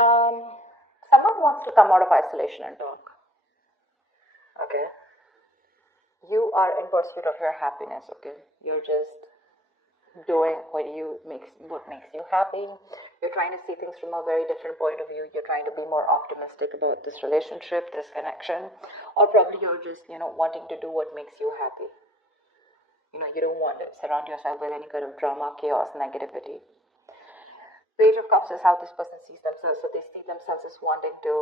Um, Someone wants to come out of isolation and talk. Okay. You are in pursuit of your happiness. Okay. You're just doing what makes you happy. You're trying to see things from a very different point of view. You're trying to be more optimistic about this relationship, this connection, or probably you're just wanting to do what makes you happy. You don't want to surround yourself with any kind of drama, chaos, negativity. Page of Cups is how this person sees themselves. So they see themselves as wanting to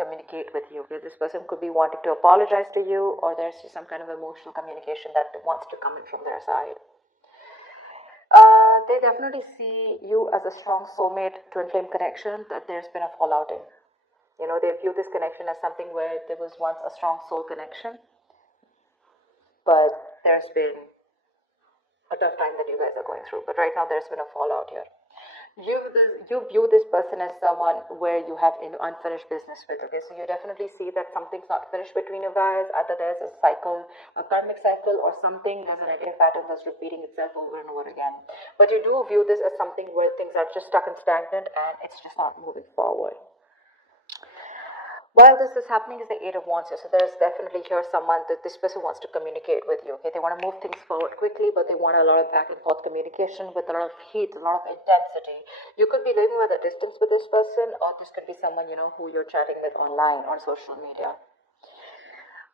communicate with you. Okay? This person could be wanting to apologize to you, or there's just some kind of emotional communication that wants to come in from their side. They definitely see you as a strong soulmate, twin flame connection that there's been a fallout in. They view this connection as something where there was once a strong soul connection, but there's been a tough time that you guys are going through. But right now there's been a fallout here. You view this person as someone where you have an unfinished business with. Okay, so you definitely see that something's not finished between you guys. Either there's a cycle, a karmic cycle, or something, there's a negative pattern that's repeating itself over and over again. But you do view this as something where things are just stuck and stagnant and it's just not moving forward. While this is happening is the Eight of Wands here. So there's definitely here someone that this person wants to communicate with you. Okay, they want to move things forward quickly, but they want a lot of back and forth communication with a lot of heat, a lot of intensity. You could be living at a distance with this person, or this could be someone who you're chatting with online on social media.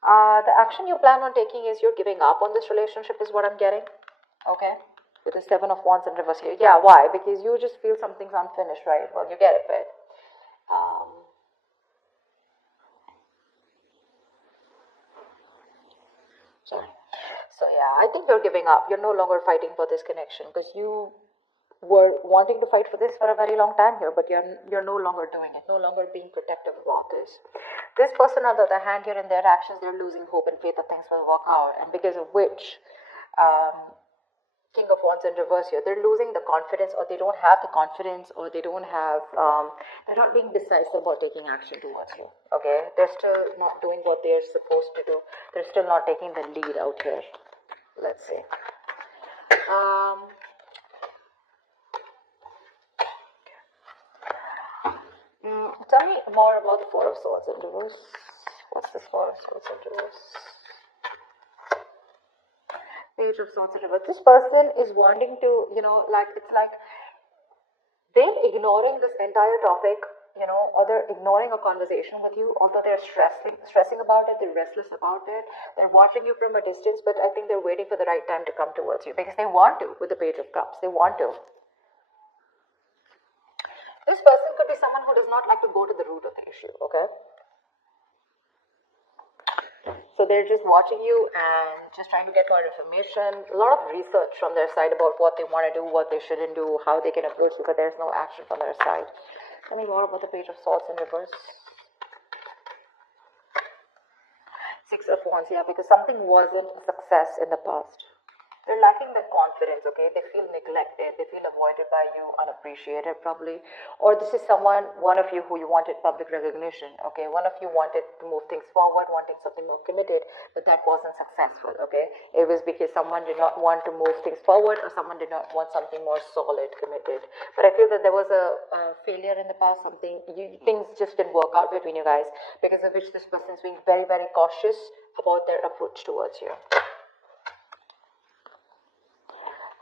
The action you plan on taking is you're giving up on this relationship, is what I'm getting. Okay, with the Seven of Wands in reverse here. Yeah, why? Because you just feel something's unfinished, right? Well, you get it, but sorry. So yeah, I think you're giving up. You're no longer fighting for this connection because you were wanting to fight for this for a very long time here, but you're no longer doing it, no longer being protective about this. This person, on the other hand, here in their actions, they're losing hope and faith that things will work out, and because of which, King of Wands in reverse here, they're losing the confidence, or they don't have the confidence, or they don't have, they're not being decisive about taking action towards you. Okay, they're still not doing what they're supposed to do. They're still not taking the lead out here. Let's see. Tell me more about the Four of Swords in reverse. What's this Four of Swords in reverse? Page of Swords in reverse. This person is wanting to, it's like they're ignoring this entire topic, or they're ignoring a conversation with you, although they're stressing about it, they're restless about it, they're watching you from a distance, but I think they're waiting for the right time to come towards you because they want to with the Page of Cups. They want to. This person could be someone who does not like to go to the root of the issue, okay? So they're just watching you and just trying to get more information, a lot of research from their side about what they want to do, what they shouldn't do, how they can approach you, but there's no action from their side. Tell me more about the Page of Swords in reverse. Six of Wands, yeah, because something wasn't a success in the past. They're lacking that confidence, okay? They feel neglected, they feel avoided by you, unappreciated probably. Or this is one of you who you wanted public recognition, okay? One of you wanted to move things forward, wanting something more committed, but that wasn't successful, okay? It was because someone did not want to move things forward, or someone did not want something more solid, committed. But I feel that there was a failure in the past, things just didn't work out between you guys, because of which this person is being very, very cautious about their approach towards you.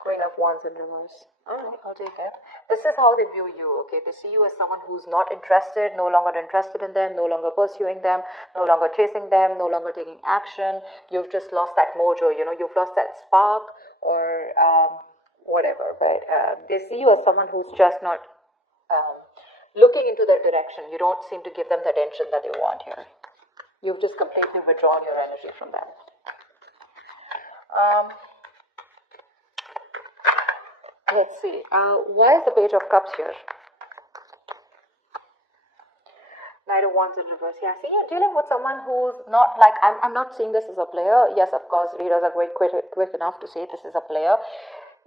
Queen of Wands in reverse. Alright, I'll take it. This is how they view you, okay? They see you as someone who's not interested, no longer interested in them, no longer pursuing them, no longer chasing them, no longer taking action. You've just lost that mojo, you've lost that spark or whatever. But they see you as someone who's just not looking into their direction. You don't seem to give them the attention that they want here. You've just completely withdrawn your energy from them. Let's see. Why is the Page of Cups here? Knight of Wands in reverse. Yeah, see, you're dealing with someone who's not like, I'm not seeing this as a player. Yes, of course, readers are quick enough to say this is a player.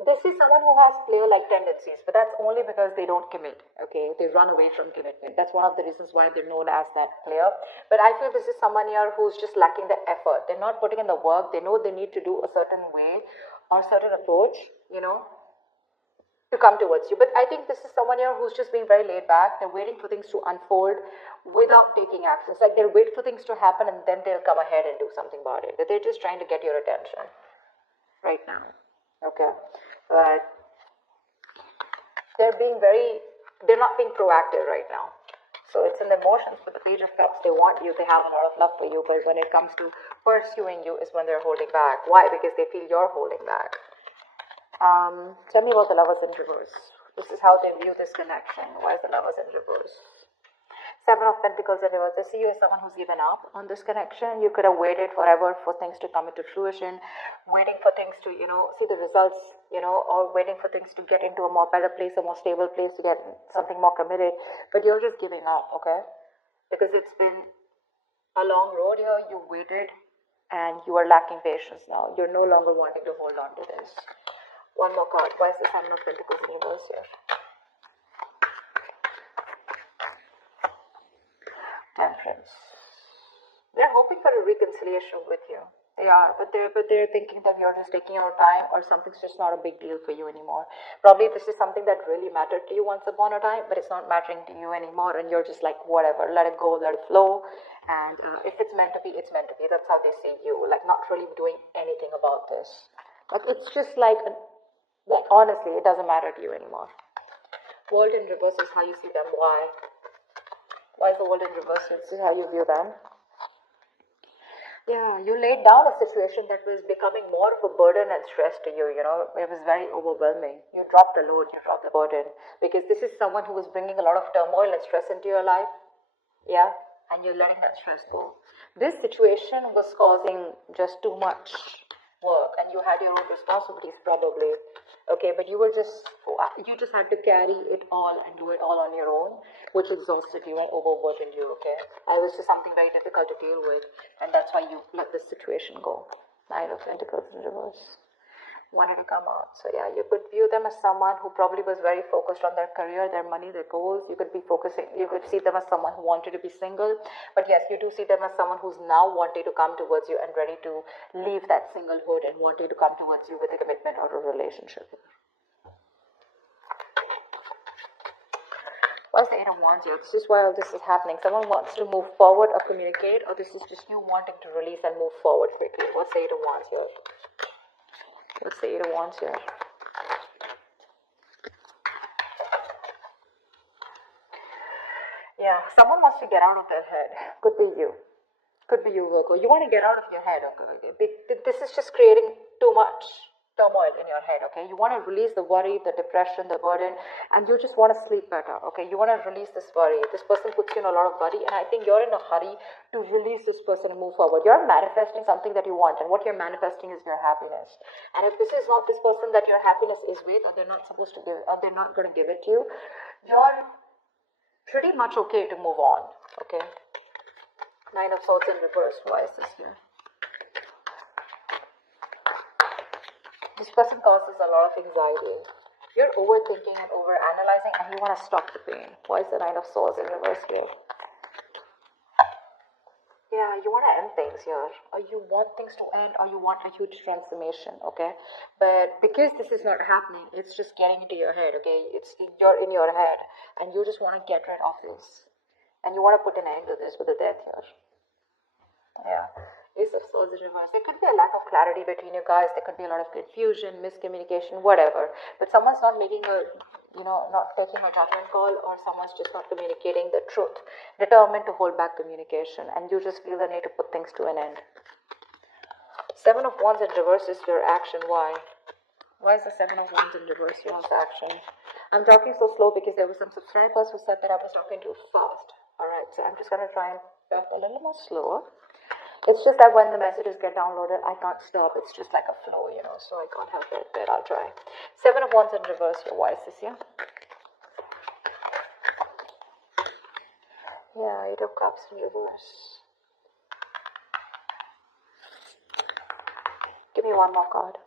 This is someone who has player-like tendencies, but that's only because they don't commit, okay? They run away from commitment. That's one of the reasons why they're known as that player. But I feel this is someone here who's just lacking the effort. They're not putting in the work. They know they need to do a certain way or certain approach, to come towards you. But I think this is someone here who's just being very laid back. They're waiting for things to unfold without taking action. It's like they'll wait for things to happen and then they'll come ahead and do something about it. They're just trying to get your attention right now. Okay. But they're not being proactive right now. So it's in the emotions. With the Page of Cups, they want you, they have a lot of love for you, but when it comes to pursuing you is when they're holding back. Why? Because they feel you're holding back. Tell me about the Lovers in reverse. This is how they view this connection. Why is the Lovers in reverse? Seven of Pentacles in reverse. They see you as someone who's given up on this connection. You could have waited forever for things to come into fruition, waiting for things to, see the results, or waiting for things to get into a more better place, a more stable place, to get something more committed. But you're just giving up, okay? Because it's been a long road here. You waited and you are lacking patience now. You're no longer wanting to hold on to this. One more card. Why is the Seven of Pentacles in reverse here? Temperance. They're hoping for a reconciliation with you. They are, but they're thinking that you're just taking your time, or something's just not a big deal for you anymore. Probably this is something that really mattered to you once upon a time, but it's not mattering to you anymore, and you're just like, whatever, let it go, let it flow. And if it's meant to be, it's meant to be. That's how they see you, like not really doing anything about this. Like it's just like, honestly, it doesn't matter to you anymore. World in reverse is how you see them. Why? Why is the world in reverse? This is how you view them. Yeah, you laid down a situation that was becoming more of a burden and stress to you, It was very overwhelming. You dropped the load, you dropped the burden. Because this is someone who was bringing a lot of turmoil and stress into your life. Yeah, and you're letting that stress go. This situation was causing just too much work, and you had your own responsibilities probably. Okay, but you just had to carry it all and do it all on your own, which exhausted you and overburdened you. Okay, it was just something very difficult to deal with, and that's why you let this situation go. Nine of Pentacles in reverse. Wanted to come out. So yeah, you could view them as someone who probably was very focused on their career, their money, their goals. You could see them as someone who wanted to be single. But yes, you do see them as someone who's now wanting to come towards you and ready to leave that singlehood and wanting to come towards you with a commitment or a relationship. What's the Eight of Wands here? This is why all this is happening. Someone wants to move forward or communicate, or this is just you wanting to release and move forward quickly. What's the Eight of Wands here? What's the Eight of Wands here? Yeah, someone wants to get out of their head. Could be you. Could be you, Virgo. You want to get out of your head, okay? This is just creating too much turmoil in your head, okay? You want to release the worry, the depression, the burden, and you just want to sleep better, okay? You want to release this worry. This person puts you in a lot of worry, and I think you're in a hurry to release this person and move forward. You're manifesting something that you want, and what you're manifesting is your happiness. And if this is not this person that your happiness is with, or they're not supposed to give, or they're not going to give it to you, you're pretty much okay to move on, okay? Nine of Swords in reverse. Why is this here? This person causes a lot of anxiety. You're overthinking and overanalyzing, and you want to stop the pain. Why is the Nine of Swords in reverse here? Yeah, you want to end things here. Or you want things to end, or you want a huge transformation, okay? But because this is not happening, it's just getting into your head, okay? You're in your head, and you just want to get rid of this. And you want to put an end to this with the Death here. Yeah. Ace of Swords in reverse. There could be a lack of clarity between you guys. There could be a lot of confusion, miscommunication, whatever. But someone's not making not taking a judgment call, or someone's just not communicating the truth, determined to hold back communication, and you just feel the need to put things to an end. Seven of Wands in reverse is your action. Why? Why is the Seven of Wands in reverse your action? I'm talking so slow because there were some subscribers who said that I was talking too fast. Alright, so I'm just going to try and talk a little more slower. It's just that when the messages get downloaded, I can't stop. It's just like a flow, so I can't help it, but I'll try. Seven of Wands in reverse here. Why is this here? Yeah, Eight of Cups in reverse. Give me one more card.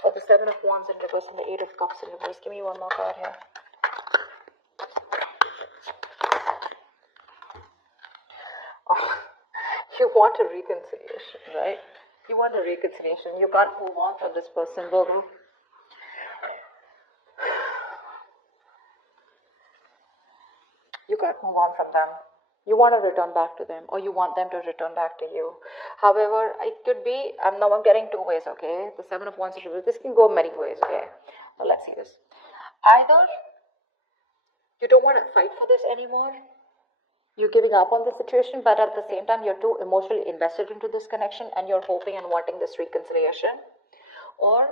For the Seven of Wands in reverse and the Eight of Cups in reverse. Give me one more card here. You want a reconciliation, right? You want a reconciliation. You can't move on from this person, Virgo. want to move on from them. You want to return back to them, or you want them to return back to you. However, it could be, I'm getting two ways, okay? The Seven of Wands is reversed. This can go many ways, okay? So let's see this. Either you don't want to fight for this anymore, you're giving up on the situation, but at the same time, you're too emotionally invested into this connection and you're hoping and wanting this reconciliation. Or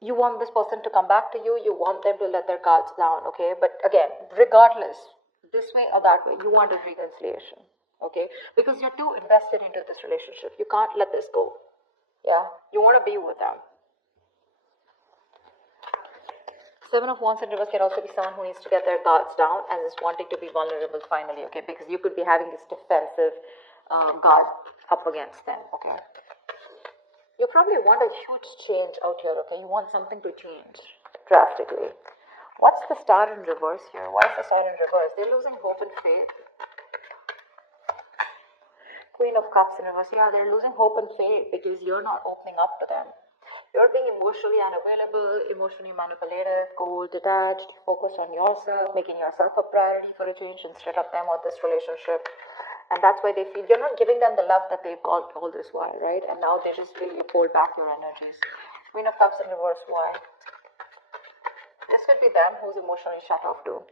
you want this person to come back to you, you want them to let their guards down, okay? But again, regardless, this way or that way, you want a reconciliation, okay? Because you're too invested into this relationship. You can't let this go, yeah? You want to be with them. Seven of Wands in reverse can also be someone who needs to get their guards down and is wanting to be vulnerable finally, okay? Because you could be having this defensive guard up against them, okay? You probably want a huge change out here, okay? You want something to change drastically. What's the Star in reverse here? Why is the Star in reverse? They're losing hope and faith. Queen of Cups in reverse. Yeah, they're losing hope and faith because you're not opening up to them. You're being emotionally unavailable, emotionally manipulative, cold, detached, focused on yourself, making yourself a priority for a change instead of them or this relationship. And that's why they feel you're not giving them the love that they've got all this while, right? And now they just feel you hold back your energies. Queen of Cups in reverse, why? This could be them who's emotionally shut off too.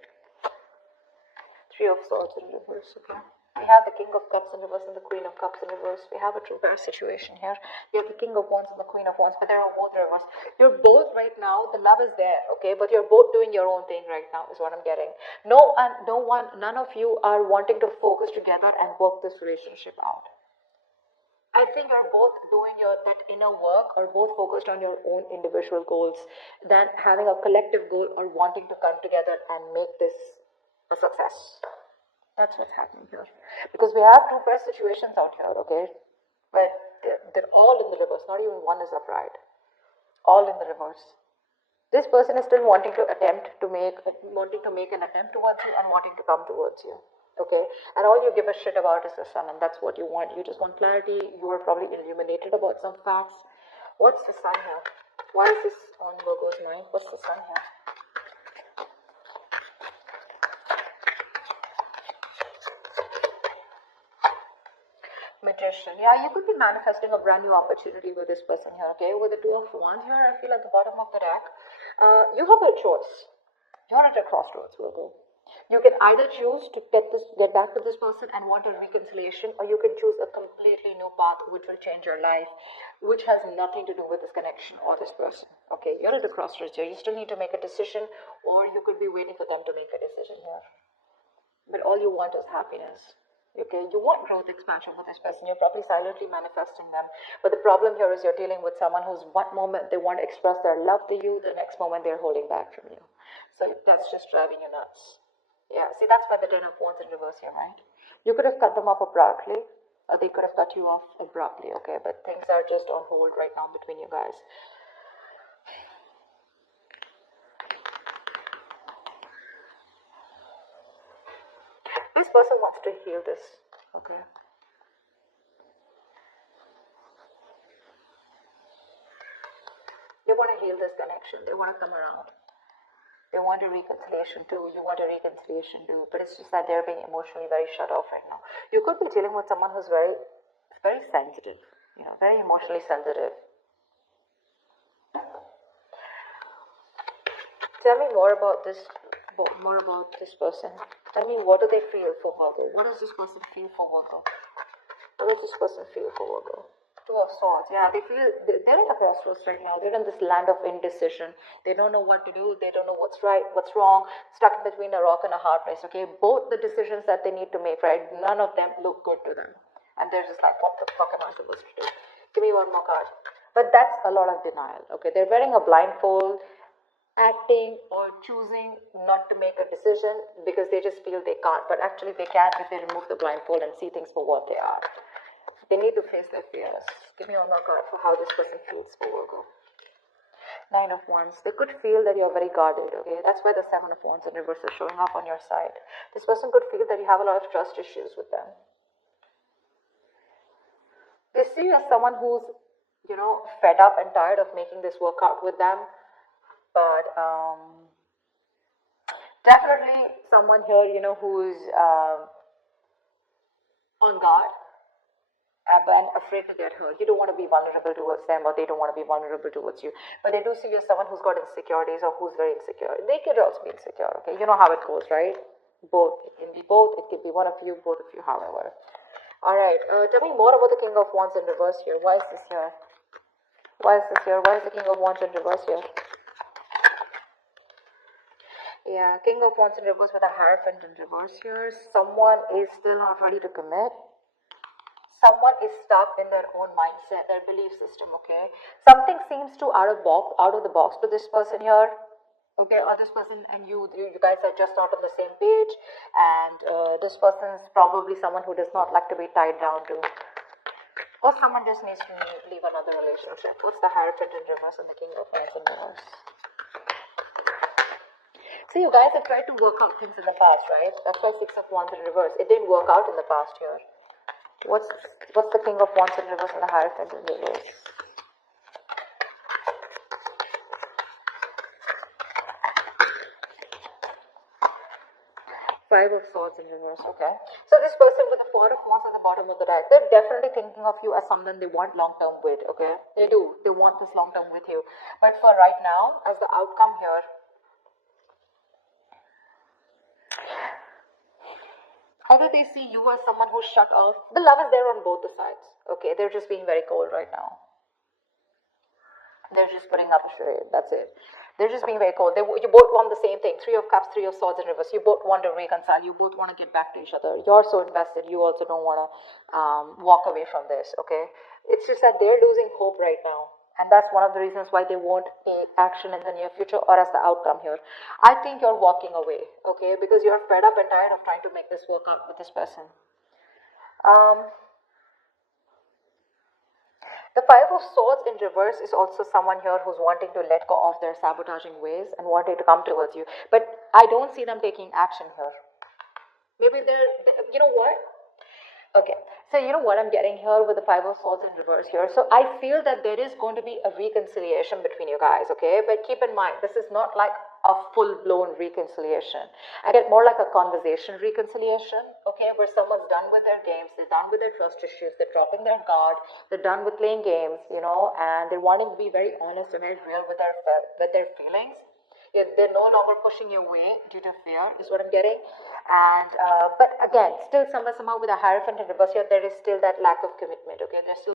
Three of Swords in reverse, okay? We have the King of Cups in reverse and the Queen of Cups in reverse. We have a true pair situation here. We have the King of Wands and the Queen of Wands, but they're both reverse. You're both right now, the love is there, okay? But you're both doing your own thing right now, is what I'm getting. None of you are wanting to focus together and work this relationship out. I think you're both doing that inner work, or both focused on your own individual goals than having a collective goal or wanting to come together and make this a success. That's what's happening here. Because we have two pair situations out here, okay? But they're all in the reverse. Not even one is upright. All in the reverse. This person is still wanting to make an attempt towards you and wanting to come towards you. Okay? And all you give a shit about is the Sun, and that's what you want. You just want clarity. You are probably illuminated about some facts. What's the Sun here? Why is this on Virgo's mind? What's the Sun here? Magician. Yeah, you could be manifesting a brand new opportunity with this person here, okay? With the Two of Wands here, I feel at the bottom of the deck. You have a choice. You're at a crossroads, Virgo. You can either choose to get back to this person and want a reconciliation, or you can choose a completely new path which will change your life, which has nothing to do with this connection or this person. Okay, you're at the crossroads here. You still need to make a decision, or you could be waiting for them to make a decision here. But all you want is happiness. Okay, you want growth, expansion with this person. You're probably silently manifesting them. But the problem here is you're dealing with someone who's one moment they want to express their love to you, the next moment they're holding back from you. So that's just driving you nuts. Yeah, see, that's why the Ten of Wands in reverse here, right? You could have cut them off abruptly, or they could have cut you off abruptly, okay? But things are just on hold right now between you guys. This person wants to heal this, okay? They want to heal this connection. They want to come around. They want a reconciliation too. You want a reconciliation too. But it's just that they're being emotionally very shut off right now. You could be dealing with someone who's very sensitive, very emotionally sensitive. Tell me more about this person. Tell me, what do they feel for Virgo? What does this person feel for Virgo? What does this person feel for Virgo? Two of Swords. Yeah, they're in a crossroads right now. They're in this land of indecision. They don't know what to do. They don't know what's right, what's wrong. Stuck between a rock and a hard place. Okay, both the decisions that they need to make, right? None of them look good to them, and they're just like, what the fuck am I supposed to do? Give me one more card. But that's a lot of denial. Okay, they're wearing a blindfold, acting or choosing not to make a decision because they just feel they can't. But actually, they can if they remove the blindfold and see things for what they are. They need to face their fears. Give me one more card for how this person feels for Virgo. Nine of Wands. They could feel that you're very guarded, okay? That's why the Seven of Wands in reverse is showing up on your side. This person could feel that you have a lot of trust issues with them. They see you as someone who's, fed up and tired of making this work out with them. But Definitely someone here, you know, who's on guard and afraid to get hurt. You don't want to be vulnerable towards them, or they don't want to be vulnerable towards you. But they do see you as someone who's got insecurities or who's very insecure. They could also be insecure, okay? You know how it goes, right? Both. It can be both. It can be one of you, both of you, however. Alright, tell me more about the King of Wands in reverse here. Why is this here? Why is this here? Why is the King of Wands in reverse here? Yeah, King of Wands in reverse with a Hierophant in reverse here. Someone is still not ready to commit. Someone is stuck in their own mindset, their belief system, okay? Something seems to out of the box to this person here, okay? Or this person and you guys are just not on the same page, and this person is probably someone who does not like to be tied down to, or someone just needs to leave another relationship. What's the Hierophant in reverse and the King of Wands in reverse? See, you guys have tried to work out things in the past, right? That's why 6 of Wands in reverse. It didn't work out in the past here. What's the King of Wands in reverse and the Hierophant in reverse? Five of Swords in reverse, okay. So this person with the Four of Wands at the bottom of the deck, they're definitely thinking of you as someone they want long-term with, okay. They do. They want this long-term with you. But for right now, as the outcome here, either they see you as someone who's shut off. The love is there on both the sides. Okay, they're just being very cold right now. They're just putting up a charade. That's it. They're just being very cold. You both want the same thing. 3 of Cups, 3 of Swords in reverse. You both want to reconcile. You both want to get back to each other. You're so invested. You also don't want to walk away from this. Okay, it's just that they're losing hope right now. And that's one of the reasons why they won't take action in the near future or as the outcome here. I think you're walking away, okay, because you're fed up and tired of trying to make this work out with this person. The Five of Swords in reverse is also someone here who's wanting to let go of their sabotaging ways and wanting to come towards you. But I don't see them taking action here. Maybe you know what? Okay, so you know what I'm getting here with the Five of Swords in reverse here. So I feel that there is going to be a reconciliation between you guys, okay? But keep in mind, this is not like a full-blown reconciliation. I get more like a conversation reconciliation, okay? Where someone's done with their games, they're done with their trust issues, they're dropping their guard, they're done with playing games, you know, and they're wanting to be very honest and very real with their feelings. They're no longer pushing you away due to fear, is what I'm getting. And but again, still somehow with a Hierophant in reverse here, there is still that lack of commitment. Okay, there's still